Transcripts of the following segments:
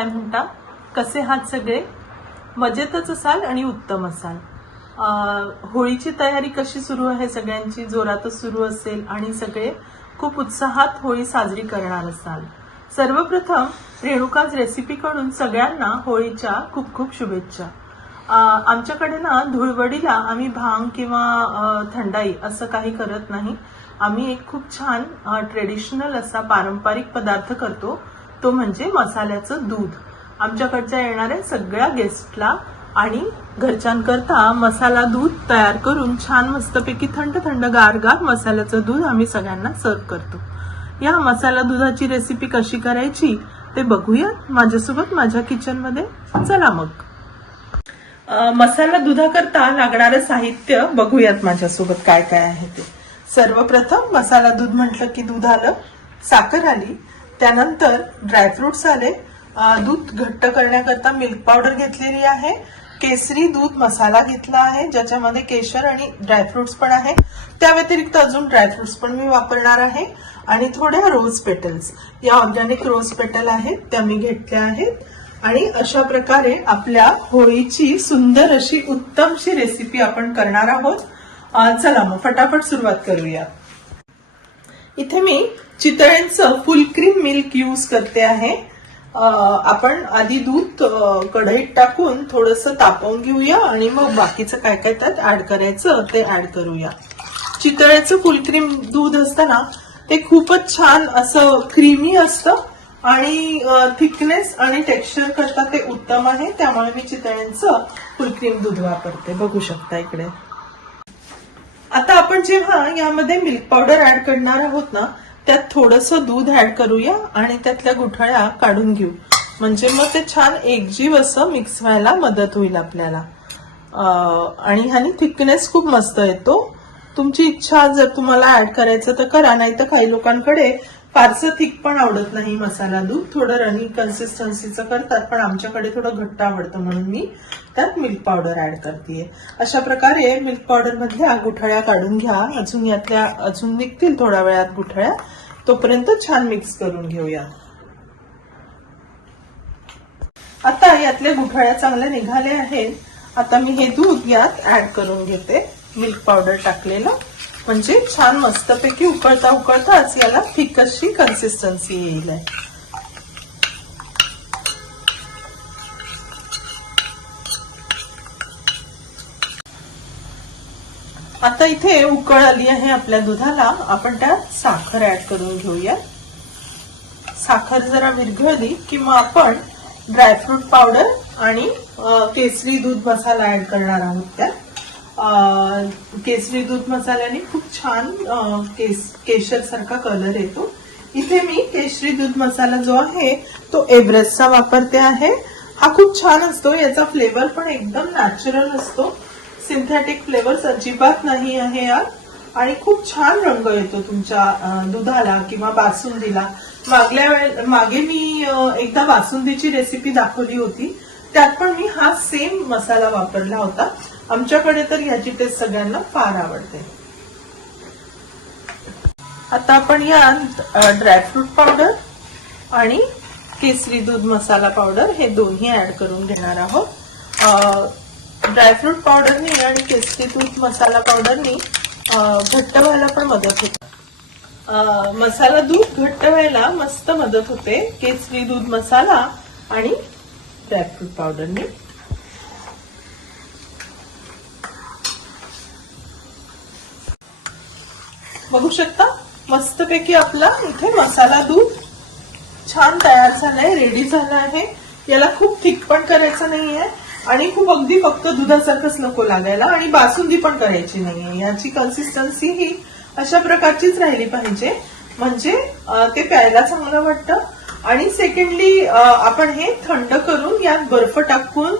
काय म्हणता? कसे आहात सगळे? मजेतच असाल आणि उत्तम असाल. होळीची तयारी कशी सुरू आहे? सगळ्यांची जोरातच सुरू असेल आणि सगळे खूप उत्साहात होळी साजरी करणार असाल. सर्वप्रथम रेणुकाज रेसिपीकडून सगळ्यांना होळीच्या खूप खूप शुभेच्छा. आमच्याकडे ना धुळवडीला आम्ही भांग किंवा थंडाई असं काही करत नाही. आम्ही एक खूप छान ट्रेडिशनल असा पारंपरिक पदार्थ करतो, तो म्हणजे मसाल्याचं दूध. आमच्याकडच्या येणाऱ्या सगळ्या गेस्टला आणि घरच्यांकरता मसाला दूध तयार करून छान मस्तपैकी थंड थंड गार मसाल्याचं दूध आम्ही सगळ्यांना सर्व करतो. या मसाला दुधाची रेसिपी कशी करायची ते बघूया माझ्यासोबत माझ्या किचन मध्ये. चला मग मसाला दुधाकरता लागणारं साहित्य बघूयात माझ्यासोबत काय काय आहे ते. सर्वप्रथम मसाला दूध म्हटलं की दूध आलं, साखर आली, त्यानंतर ड्रायफ्रुट्स आले, दूध घट्ट करण्याकरता मिल्क पावडर घेतलेली आहे, केसरी दूध मसाला घेतला आहे ज्याच्यामध्ये केशर आणि ड्रायफ्रुट्स पण आहे, त्या व्यतिरिक्त अजून ड्रायफ्रुट्स पण मी वापरणार आहे, आणि थोड्या रोज पेटल्स, या ऑर्गॅनिक रोज पेटल आहेत त्या मी घेतल्या आहेत. आणि अशा प्रकारे आपल्या होळीची सुंदर अशी उत्तमशी रेसिपी आपण करणार आहोत. चला मग फटाफट सुरुवात करूया. इथे मी चितळेंचं फुल क्रीम मिल्क यूज करते आहे. आपण आधी दूध कढईत टाकून थोडस तापवून घेऊया आणि मग बाकीचं काय काय त्यात ऍड करायचं ते ऍड करूया. चितळेचं फुल क्रीम दूध असतं ना ते खूपच छान असं क्रीमी असतं आणि थिकनेस आणि टेक्स्चर करता ते उत्तम आहे. त्यामुळे मी चितळेंचं फुल क्रीम दूध वापरते. बघू शकता इकडे. आता आपण जेव्हा यामध्ये मिल्क पावडर ऍड करणार आहोत ना त्यात थोडंसं दूध ऍड करूया आणि त्यातल्या गुठळ्या काढून घेऊ, म्हणजे मग ते छान एकजीव असं मिक्स व्हायला मदत होईल आपल्याला. आणि ह्यानी थिकनेस खूप मस्त येतो. तुमची इच्छा जर तुम्हाला ऍड करायचं तर करा, नाही तर काही लोकांकडे फारसं थिक पण आवडत नाही मसाला दूध, थोडं रनिंग कन्सिस्टन्सीचं करतात, पण आमच्याकडे थोडं घट्ट आवडतं म्हणून मी त्यात मिल्क पावडर ऍड करते. अशा प्रकारे मिल्क पावडर मधल्या गुठळ्या काढून घ्या. अजून निघतील थोड्या वेळात गुठळ्या, तोपर्यंत छान मिक्स करून घेऊया. आता यातल्या गुठळ्या चांगल्या निघाल्या आहेत. आता मी हे दूध यात ऍड करून घेते, मिल्क पावडर टाकलेलं, म्हणजे छान मस्तपैकी उकळताच याला थिक अशी कन्सिस्टन्सी येईल. आता इथे उकळ आली आहे आपल्या दुधाला. आपण त्यात साखर ऍड करून घेऊया. साखर जरा विरघळली की मग आपण ड्रायफ्रूट पावडर आणि केसरी दूध मसाला ऍड करणार आहोत. त्यात केसरी दूध मसाल्याने खूप छान केशर सारखा कलर येतो. इथे मी केशरी दूध मसाला जो आहे तो एव्हरेस्टचा वापरते आहे. हा खूप छान असतो, याचा फ्लेवर पण एकदम नॅचरल असतो, सिंथेटिक फ्लेवर्स अजिबात नाही आहे यात, आणि खूप छान रंग येतो तुमच्या दुधाला किंवा बासुंदीला. मागे मी एकदा बासुंदीची रेसिपी दाखवली होती, त्यात पण मी हा सेम मसाला वापरला होता. आमच्याकडे तर याची टेस्ट सगळ्यांना फार आवडते. आता आपण यात ड्रायफ्रूट पावडर आणि केसरी दूध मसाला पावडर हे दोन्ही ऍड करून घेणार आहोत. ड्रायफ्रूट पावडरनी आणि केसरी दूध मसाला पावडरनी घट्ट व्हायला पण मदत होते. मसाला दूध घट्ट व्हायला मस्त मदत होते केसरी दूध मसाला आणि ड्रायफ्रूट पावडरनी. बघू शकता मस्तपैकी आपला इथे मसाला दूध छान तयार झालाय, रेडी झाला आहे. याला खूप थिक पण करायचं नाहीये आणि खूप अगदी फक्त दुधासारखंच नको लागायला, आणि बासुंदी पण करायची नाहीये. याची कन्सिस्टन्सी ही अशा प्रकारचीच राहिली पाहिजे, म्हणजे ते प्यायला चांगलं वाटतं. आणि सेकंडली आपण हे थंड करून यात बर्फ टाकून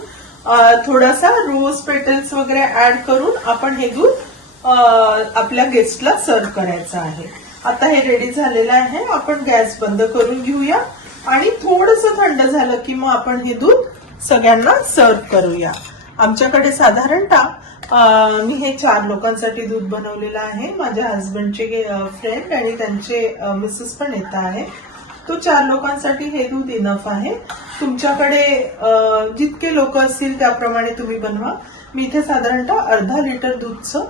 थोडासा रोज पेटल्स वगैरे ऍड करून आपण हे दूध आपल्या गेस्टला सर्व करायचं आहे. आता हे रेडी झालेलं आहे. आपण गॅस बंद करून घेऊया आणि थोडंसं थंड झालं की मग आपण हे दूध सगळ्यांना सर्व करूया. आमच्याकडे साधारणतः मी हे 4 लोकांसाठी दूध बनवलेलं आहे. माझ्या हस्बंडचे फ्रेंड आणि त्यांचे मिसेस पण येत आहे. तो 4 लोकांसाठी हे दूध इनफ आहे. तुमच्याकडे जितके लोक असतील त्याप्रमाणे तुम्ही बनवा. मी इथे साधारणतः अर्धा लिटर दूधचं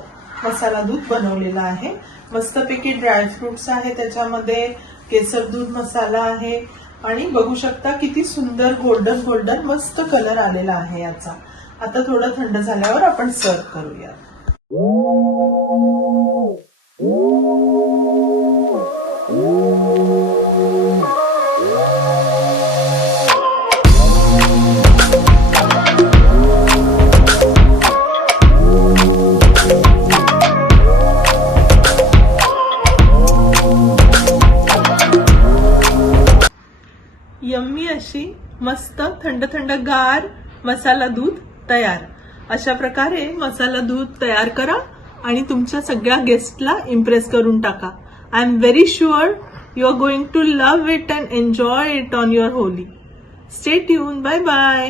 मसाला दूध बनवलेलं आहे. मस्तपैकी ड्रायफ्रुट्स आहे, त्याच्यामध्ये केसर दूध मसाला आहे आणि बघू शकता किती सुंदर गोल्डन गोल्डन मस्त कलर आलेला आहे याचा. आता थोडं थंड झाल्यावर आपण सर्व करूया. यम्मी अशी मस्त थंड थंड गार मसाला दूध तयार. अशा प्रकारे मसाला दूध तयार करा आणि तुमच्या सगळ्या गेस्टला इम्प्रेस करून टाका. I am very sure you are going to love it and enjoy it on your Holi. Stay tune. Bye bye.